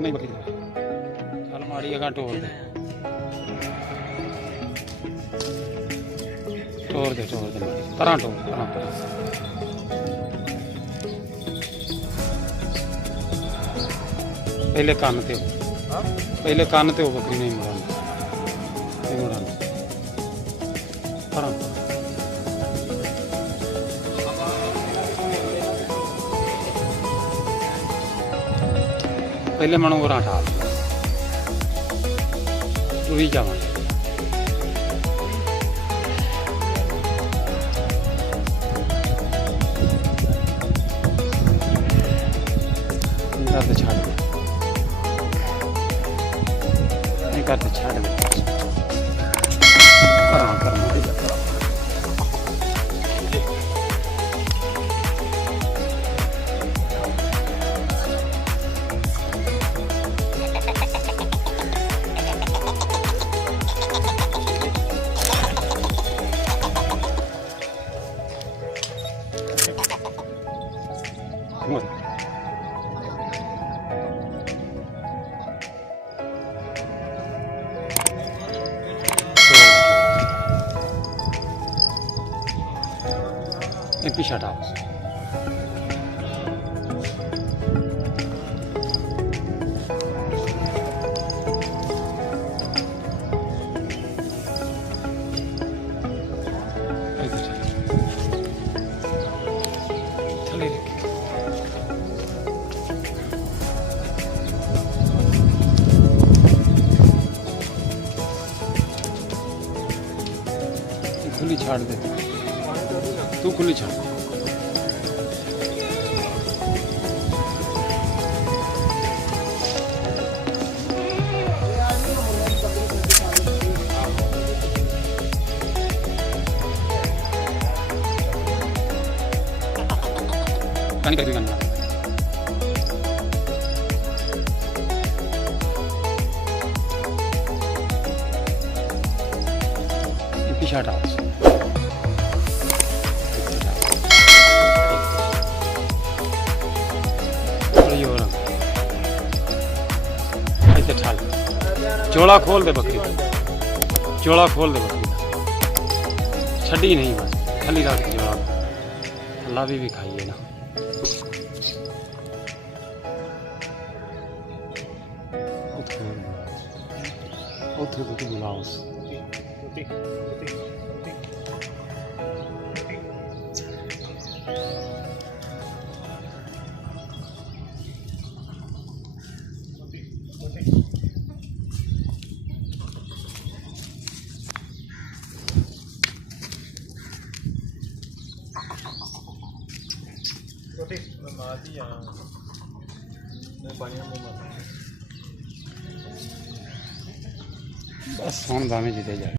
नहीं बकरी चल माड़ी अगा टोर दे माड़ी तरह टोर पहले कान ते हो बकरी नहीं मुड़ाना तरह पहले मनो वो ठाल टुरी जावा छाड़ छाड़ पीछे हटाओ खुली छाड़ दे तू खुली छाड़ पानी कर भी करना पीछे हटाओ ऐसे ठाल चोला खोल दे बकरी चोला खोल दे बकरी छड़ी नहीं बस खाली रात चोला अल्लाह भी खाइए ना उठे तो बुलाओ बस हम दामे जीते जाए।